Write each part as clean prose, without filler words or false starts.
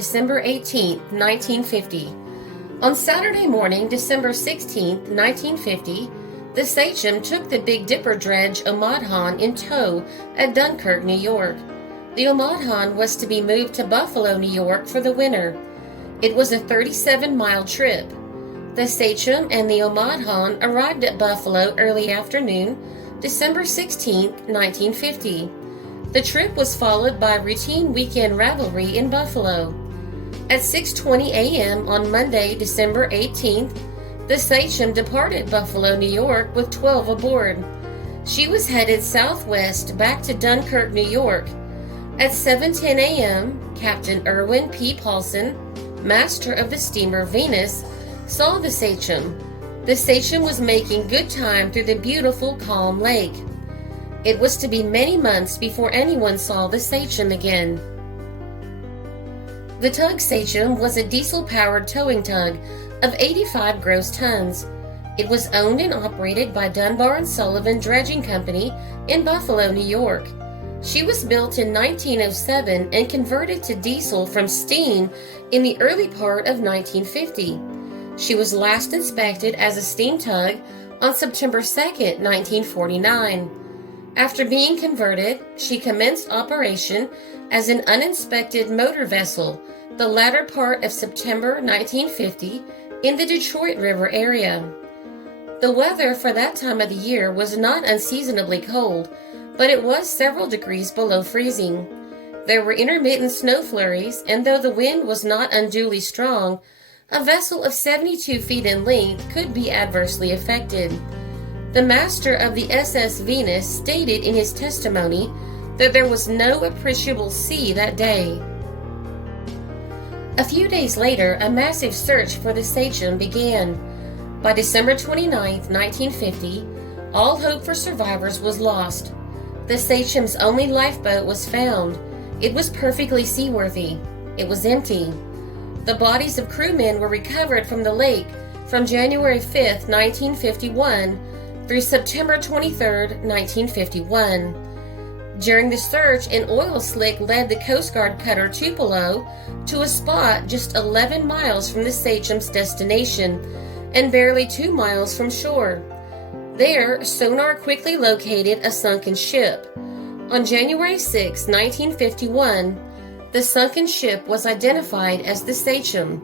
December 18, 1950. On Saturday morning, December 16, 1950, the Sachem took the Big Dipper dredge Omadhan in tow at Dunkirk, New York. The Omadhan was to be moved to Buffalo, New York for the winter. It was a 37-mile trip. The Sachem and the Omadhan arrived at Buffalo early afternoon, December 16, 1950. The trip was followed by routine weekend revelry in Buffalo. At 6:20 a.m. on Monday, December 18th, the Sachem departed Buffalo, New York with 12 aboard. She was headed southwest back to Dunkirk, New York. At 7:10 a.m., Captain Irwin P. Paulson, master of the steamer Venus, saw the Sachem. The Sachem was making good time through the beautiful, calm lake. It was to be many months before anyone saw the Sachem again. The Tug Sachem was a diesel-powered towing tug of 85 gross tons. It was owned and operated by Dunbar & Sullivan Dredging Company in Buffalo, New York. She was built in 1907 and converted to diesel from steam in the early part of 1950. She was last inspected as a steam tug on September 2, 1949. After being converted, she commenced operation as an uninspected motor vessel the latter part of September 1950 in the Detroit River area. The weather for that time of the year was not unseasonably cold, but it was several degrees below freezing. There were intermittent snow flurries, and though the wind was not unduly strong, a vessel of 72 feet in length could be adversely affected. The master of the SS Venus stated in his testimony that there was no appreciable sea that day. A few days later, a massive search for the Sachem began. By December 29, 1950, all hope for survivors was lost. The Sachem's only lifeboat was found. It was perfectly seaworthy. It was empty. The bodies of crewmen were recovered from the lake from January 5, 1951 through September 23, 1951. During the search, an oil slick led the Coast Guard cutter Tupelo to a spot just 11 miles from the Sachem's destination and barely 2 miles from shore. There, sonar quickly located a sunken ship. On January 6, 1951, the sunken ship was identified as the Sachem.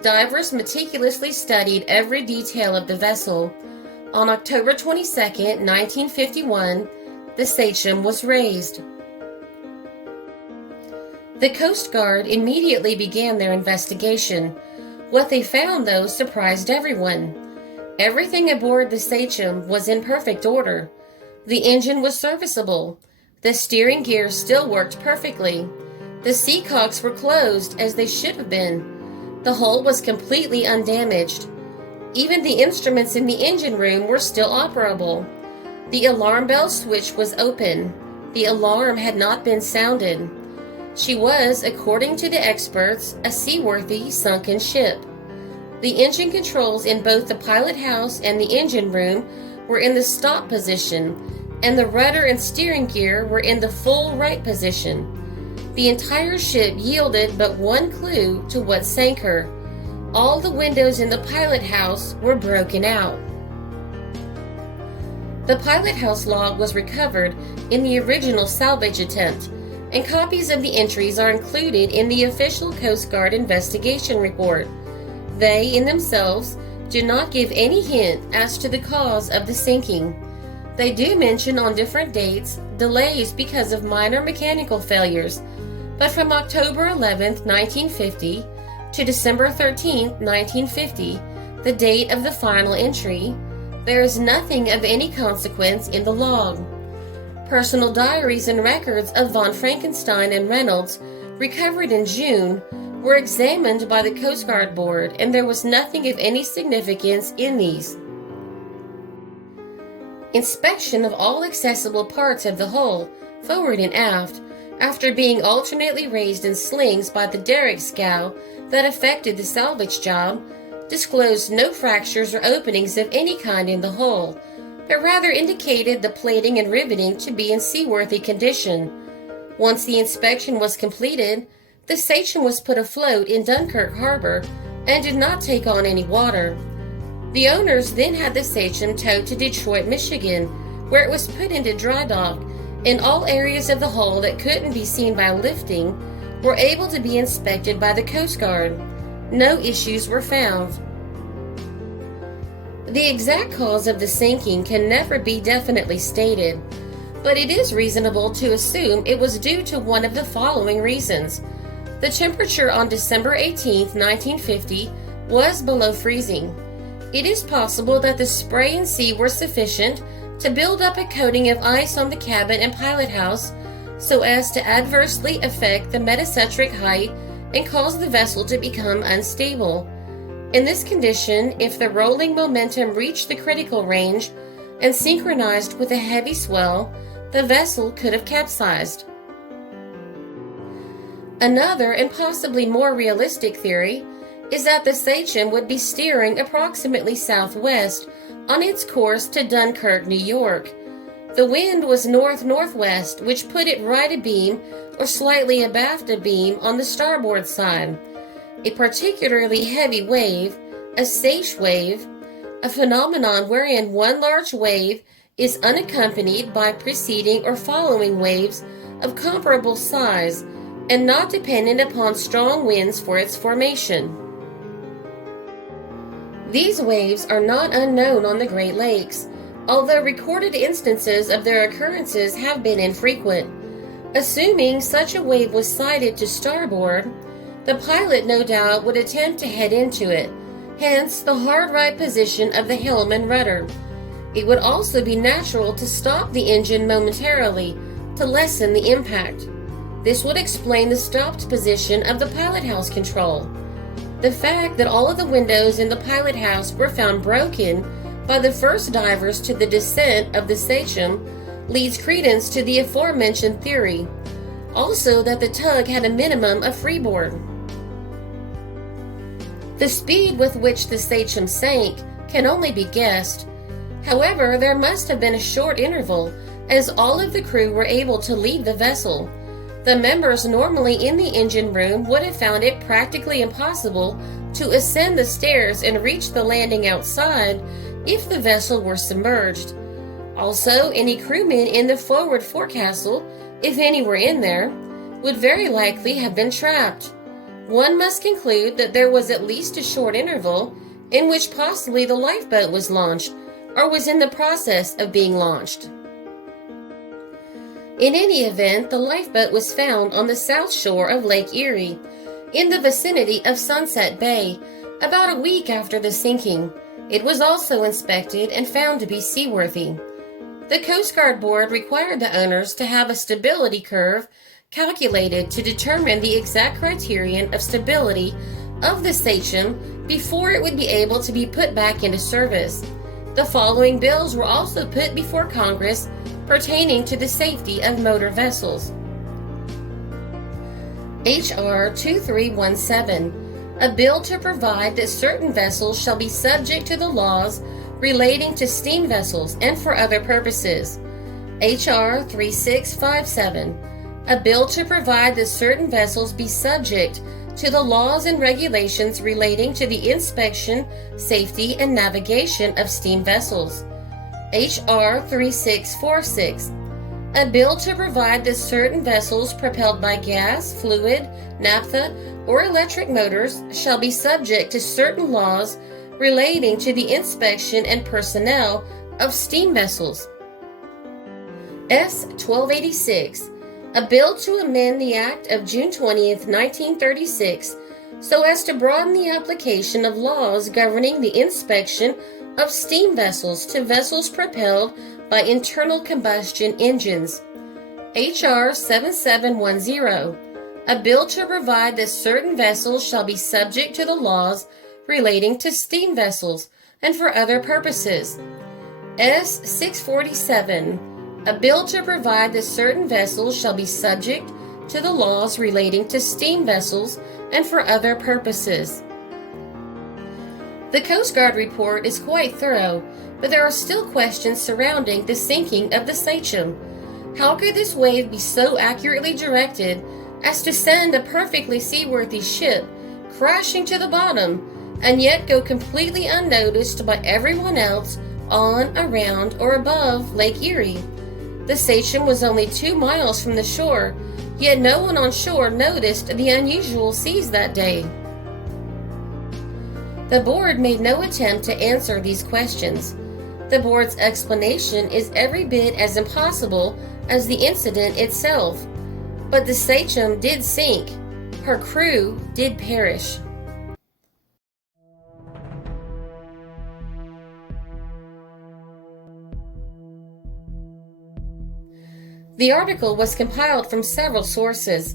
Divers meticulously studied every detail of the vessel. On October 22, 1951, the Sachem was raised. The Coast Guard immediately began their investigation. What they found, though, surprised everyone. Everything aboard the Sachem was in perfect order. The engine was serviceable. The steering gear still worked perfectly. The seacocks were closed as they should have been. The hull was completely undamaged. Even the instruments in the engine room were still operable. The alarm bell switch was open. The alarm had not been sounded. She was, according to the experts, a seaworthy sunken ship. The engine controls in both the pilot house and the engine room were in the stop position, and the rudder and steering gear were in the full right position. The entire ship yielded but one clue to what sank her. All the windows in the pilot house were broken out. The pilot house log was recovered in the original salvage attempt, and copies of the entries are included in the official Coast Guard investigation report. They, in themselves, do not give any hint as to the cause of the sinking. They do mention on different dates delays because of minor mechanical failures, but from October 11, 1950 to December 13, 1950, the date of the final entry, there is nothing of any consequence in the log. Personal diaries and records of von Frankenstein and Reynolds, recovered in June, were examined by the Coast Guard Board, and there was nothing of any significance in these. Inspection of all accessible parts of the hull, forward and aft, after being alternately raised in slings by the derrick scow that affected the salvage job, disclosed no fractures or openings of any kind in the hull, but rather indicated the plating and riveting to be in seaworthy condition. Once the inspection was completed, The Sachem was put afloat in Dunkirk harbor and did not take on any water. The owners then had the Sachem towed to Detroit, Michigan, where it was put into dry dock, and all areas of the hull that couldn't be seen by lifting were able to be inspected by the Coast Guard. No issues were found. The exact cause of the sinking can never be definitely stated, but it is reasonable to assume it was due to one of the following reasons. The temperature on December 18, 1950 was below freezing. It is possible that the spray and sea were sufficient to build up a coating of ice on the cabin and pilot house so as to adversely affect the metacentric height and cause the vessel to become unstable. In this condition, if the rolling momentum reached the critical range and synchronized with a heavy swell, the vessel could have capsized. Another and possibly more realistic theory is that the Sachem would be steering approximately southwest on its course to Dunkirk, New York. The wind was north-northwest, which put it right abeam or slightly abaft abeam on the starboard side. A particularly heavy wave, a Sachem wave, a phenomenon wherein one large wave is unaccompanied by preceding or following waves of comparable size and not dependent upon strong winds for its formation. These waves are not unknown on the Great Lakes, although recorded instances of their occurrences have been infrequent. Assuming such a wave was sighted to starboard, the pilot no doubt would attempt to head into it, hence the hard right position of the helm and rudder. It would also be natural to stop the engine momentarily to lessen the impact. This would explain the stopped position of the pilot house control. The fact that all of the windows in the pilot house were found broken by the first divers to the descent of the Sachem leads credence to the aforementioned theory. Also that the tug had a minimum of freeboard. The speed with which the Sachem sank can only be guessed. However, there must have been a short interval, as all of the crew were able to leave the vessel. The members normally in the engine room would have found it practically impossible to ascend the stairs and reach the landing outside if the vessel were submerged. Also, any crewmen in the forward forecastle, if any were in there, would very likely have been trapped. One must conclude that there was at least a short interval in which possibly the lifeboat was launched or was in the process of being launched. In any event, the lifeboat was found on the south shore of Lake Erie, in the vicinity of Sunset Bay, about a week after the sinking. It was also inspected and found to be seaworthy. The Coast Guard Board required the owners to have a stability curve calculated to determine the exact criterion of stability of the Sachem before it would be able to be put back into service. The following bills were also put before Congress pertaining to the safety of motor vessels. H.R. 2317, a bill to provide that certain vessels shall be subject to the laws relating to steam vessels and for other purposes. H.R. 3657, a bill to provide that certain vessels be subject to the laws and regulations relating to the inspection, safety, and navigation of steam vessels. H.R. 3646, a bill to provide that certain vessels propelled by gas, fluid, naphtha, or electric motors shall be subject to certain laws relating to the inspection and personnel of steam vessels. S. 1286, a bill to amend the Act of June 20th, 1936, so as to broaden the application of laws governing the inspection of steam vessels to vessels propelled by internal combustion engines. H.R. 7710, a bill to provide that certain vessels shall be subject to the laws relating to steam vessels and for other purposes. S. 647, a bill to provide that certain vessels shall be subject to the laws relating to steam vessels and for other purposes. The Coast Guard report is quite thorough, but there are still questions surrounding the sinking of the Sachem. How could this wave be so accurately directed as to send a perfectly seaworthy ship crashing to the bottom and yet go completely unnoticed by everyone else on, around, or above Lake Erie. The Sachem was only 2 miles from the shore, yet no one on shore noticed the unusual seas that day. The board made no attempt to answer these questions. The board's explanation is every bit as impossible as the incident itself. But the Sachem did sink. Her crew did perish. The article was compiled from several sources.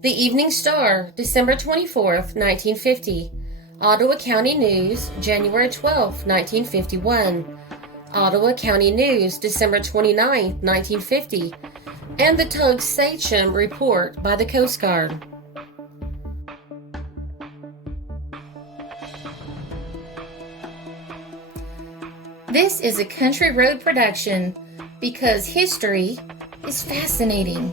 The Evening Star, December 24th, 1950. Ottawa County News, January 12th, 1951. Ottawa County News, December 29th, 1950. And the Tug Sachem report by the Coast Guard. This is a Country Road production because history is fascinating.